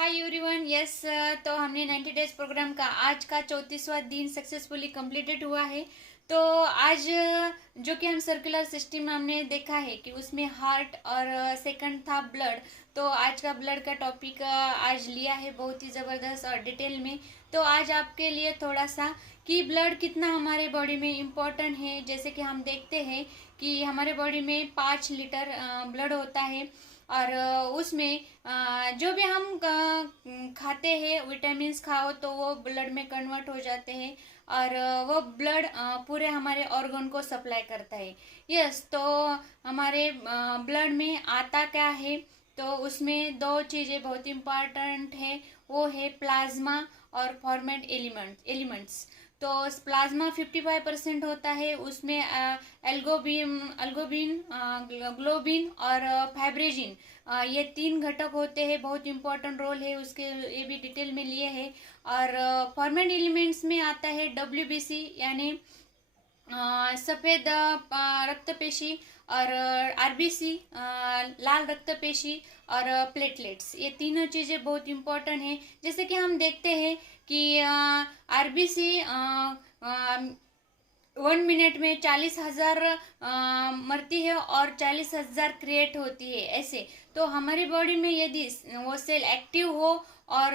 Hi everyone. Yes, तो हमने 90 days programme का आज का 34वां दिन सक्सेसफुली कंप्लीटेड हुआ है। तो आज जो कि हम सर्कुलर सिस्टम हमने देखा है कि उसमें हार्ट और सेकंड था ब्लड। तो आज का ब्लड का टॉपिक आज लिया है बहुत ही ज़बरदस्त और डिटेल में। तो आज आपके लिए थोड़ा सा कि ब्लड कितना हमारे बॉडी में इम्पोर्टेंट है। जैसे कि हम देखते हैं कि हमारे बॉडी में 5 लीटर ब्लड होता है और उसमें जो भी हम खाते हैं विटामिन्स खाओ तो वो ब्लड में कन्वर्ट हो जाते हैं और वो ब्लड पूरे हमारे ऑर्गन को सप्लाई करता है। यस, तो हमारे ब्लड में आता क्या है, तो उसमें दो चीज़ें बहुत इम्पॉर्टेंट है। वो है प्लाज्मा और फॉर्मेट एलिमेंट्स। तो प्लाज्मा 55% होता है, उसमें एल्गोबिन एल्गोबिन ग्लोबिन और फाइब्रिजिन, ये 3 घटक होते हैं। बहुत इंपॉर्टेंट रोल है उसके, ये भी डिटेल में लिए है। और फॉर्मेट एलिमेंट्स में आता है WBC यानी सफ़ेद रक्त पेशी और RBC लाल रक्त पेशी और प्लेटलेट्स, ये तीनों चीज़ें बहुत इम्पोर्टेंट हैं। जैसे कि हम देखते हैं कि RBC 1 मिनट में 40,000 मरती है और 40,000 क्रिएट होती है ऐसे। तो हमारी बॉडी में यदि वो सेल एक्टिव हो और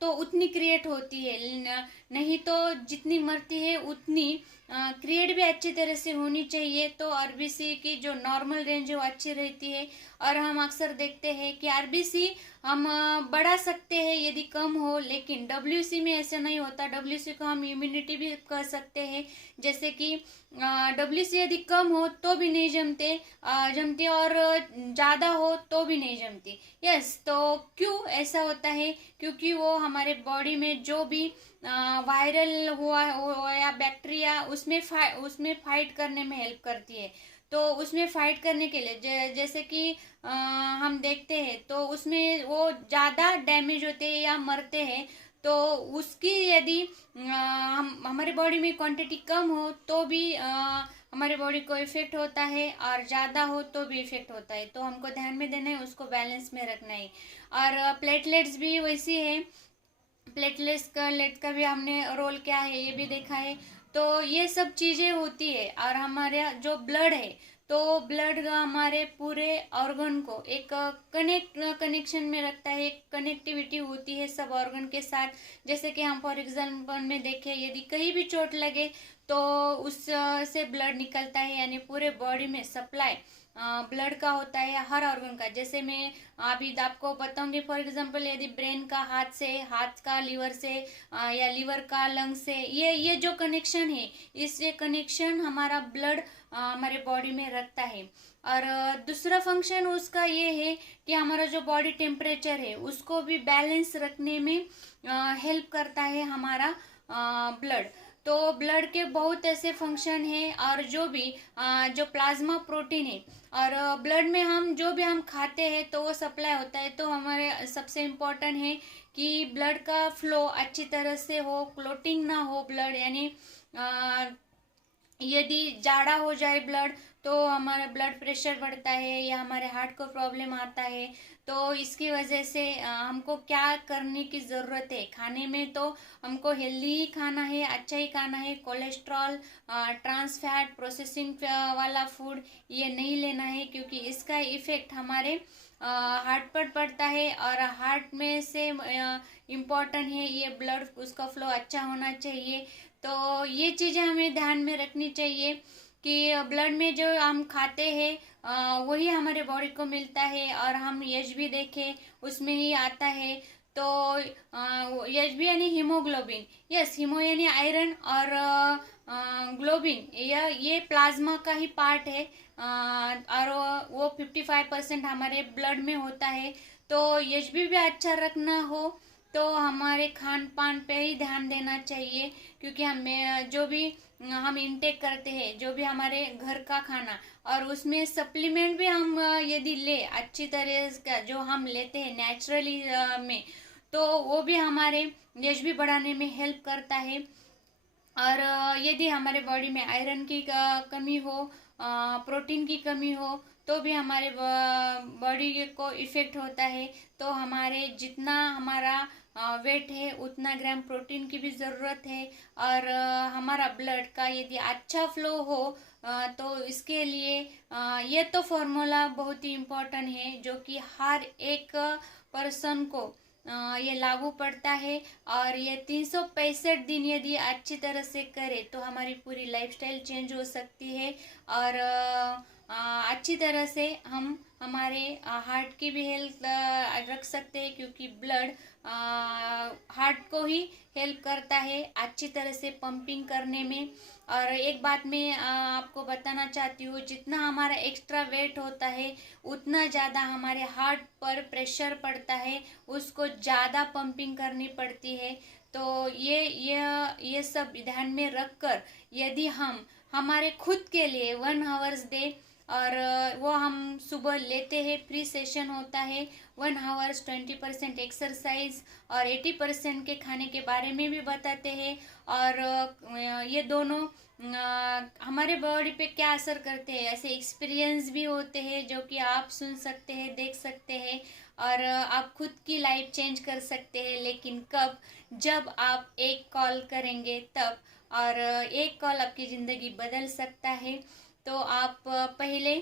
तो उतनी क्रिएट होती है, नहीं तो जितनी मरती है उतनी क्रिएट भी अच्छी तरह से होनी चाहिए। तो RBC की जो नॉर्मल रेंज है वो अच्छी रहती है। और हम अक्सर देखते हैं कि RBC हम बढ़ा सकते हैं यदि कम हो, लेकिन WC में ऐसा नहीं होता। WC को हम इम्यूनिटी भी कर सकते हैं। जैसे कि WC यदि कम हो तो भी नहीं जमती और ज़्यादा हो तो भी नहीं जमती। यस, तो क्यों ऐसा होता है? क्योंकि वो हमारे बॉडी में जो भी वायरल हुआ हो या बैक्टीरिया उसमें फाइट करने में हेल्प करती है। तो उसमें फाइट करने के लिए जैसे कि हम देखते हैं तो उसमें वो ज़्यादा डैमेज होते हैं या मरते हैं। तो उसकी यदि हम हमारे बॉडी में क्वांटिटी कम हो तो भी हमारे बॉडी को इफेक्ट होता है और ज़्यादा हो तो भी इफेक्ट होता है। तो हमको ध्यान में देना है, उसको बैलेंस में रखना है। और प्लेटलेट्स भी वैसी है। प्लेटलेट्स का भी हमने रोल क्या है ये भी देखा है। तो ये सब चीज़ें होती है। और हमारे जो ब्लड है, तो ब्लड हमारे पूरे ऑर्गन को एक कनेक्शन में रखता है, एक कनेक्टिविटी होती है सब ऑर्गन के साथ। जैसे कि हम फॉर एग्जांपल में देखें, यदि कहीं भी चोट लगे तो उस से ब्लड निकलता है, यानी पूरे बॉडी में सप्लाई ब्लड का होता है हर ऑर्गन का। जैसे मैं अभी आपको बताऊंगी, फॉर एग्जांपल यदि ब्रेन का हाथ का लीवर से या लीवर का लंग से, ये जो कनेक्शन है, इस ये कनेक्शन हमारा ब्लड हमारे बॉडी में रखता है। और दूसरा फंक्शन उसका ये है कि हमारा जो बॉडी टेम्परेचर है उसको भी बैलेंस रखने में हेल्प करता है हमारा ब्लड। तो ब्लड के बहुत ऐसे फंक्शन हैं। और जो प्लाज्मा प्रोटीन है और ब्लड में हम जो भी हम खाते हैं तो वो सप्लाई होता है। तो हमारे सबसे इम्पोर्टेंट है कि ब्लड का फ्लो अच्छी तरह से हो, क्लोटिंग ना हो ब्लड, यानी यदि जाड़ा हो जाए ब्लड तो हमारा ब्लड प्रेशर बढ़ता है या हमारे हार्ट को प्रॉब्लम आता है। तो इसकी वजह से हमको क्या करने की ज़रूरत है खाने में, तो हमको हेल्दी ही खाना है, अच्छा ही खाना है। कोलेस्ट्रॉल, ट्रांस फैट, प्रोसेसिंग वाला फूड ये नहीं लेना है, क्योंकि इसका इफेक्ट हमारे हार्ट पर पड़ता है। और हार्ट में से इम्पोर्टेंट है ये ब्लड, उसका फ्लो अच्छा होना चाहिए। तो ये चीज़ें हमें ध्यान में रखनी चाहिए कि ब्लड में जो हम खाते हैं वही हमारे बॉडी को मिलता है। और हम एच भी देखें उसमें ही आता है। तो एच बी यानी हीमोग्लोबिन। यस, हीमो यानी आयरन और ग्लोबिन ये प्लाज्मा का ही पार्ट है। और वो 55% हमारे ब्लड में होता है। तो एच भी अच्छा रखना हो तो हमारे खान पान पे ही ध्यान देना चाहिए, क्योंकि हमें जो भी हम इंटेक करते हैं, जो भी हमारे घर का खाना, और उसमें सप्लीमेंट भी हम यदि ले अच्छी तरह का जो हम लेते हैं नेचुरली में, तो वो भी हमारे एज भी बढ़ाने में हेल्प करता है। और यदि हमारे बॉडी में आयरन की कमी हो, प्रोटीन की कमी हो, तो भी हमारे बॉडी को इफ़ेक्ट होता है। तो हमारे जितना हमारा वेट है उतना ग्राम प्रोटीन की भी ज़रूरत है। और हमारा ब्लड का यदि अच्छा फ्लो हो तो इसके लिए ये तो फॉर्मूला बहुत ही इम्पोर्टेंट है, जो कि हर एक पर्सन को ये लागू पड़ता है। और ये 365 दिन यदि अच्छी तरह से करे तो हमारी पूरी लाइफस्टाइल चेंज हो सकती है। और अच्छी तरह से हम हमारे हार्ट की भी हेल्थ रख सकते हैं, क्योंकि ब्लड हार्ट को ही हेल्प करता है अच्छी तरह से पंपिंग करने में। और एक बात मैं आपको बताना चाहती हूँ, जितना हमारा एक्स्ट्रा वेट होता है उतना ज़्यादा हमारे हार्ट पर प्रेशर पड़ता है, उसको ज़्यादा पंपिंग करनी पड़ती है। तो ये सब ध्यान में रखकर यदि हम हमारे खुद के लिए 1 आवर्स दे, और वो हम सुबह लेते हैं, फ्री सेशन होता है 1 आवर्स, 20% एक्सरसाइज और 80% के खाने के बारे में भी बताते हैं। और ये दोनों हमारे बॉडी पे क्या असर करते हैं ऐसे एक्सपीरियंस भी होते हैं, जो कि आप सुन सकते हैं, देख सकते हैं। और आप खुद की लाइफ चेंज कर सकते हैं, लेकिन कब? जब आप एक कॉल करेंगे तब। और एक कॉल आपकी ज़िंदगी बदल सकता है। तो आप पहले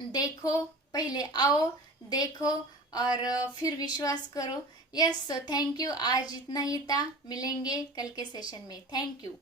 देखो, पहले आओ, देखो और फिर विश्वास करो। Yes, thank you. आज इतना ही था, मिलेंगे कल के सेशन में। Thank you.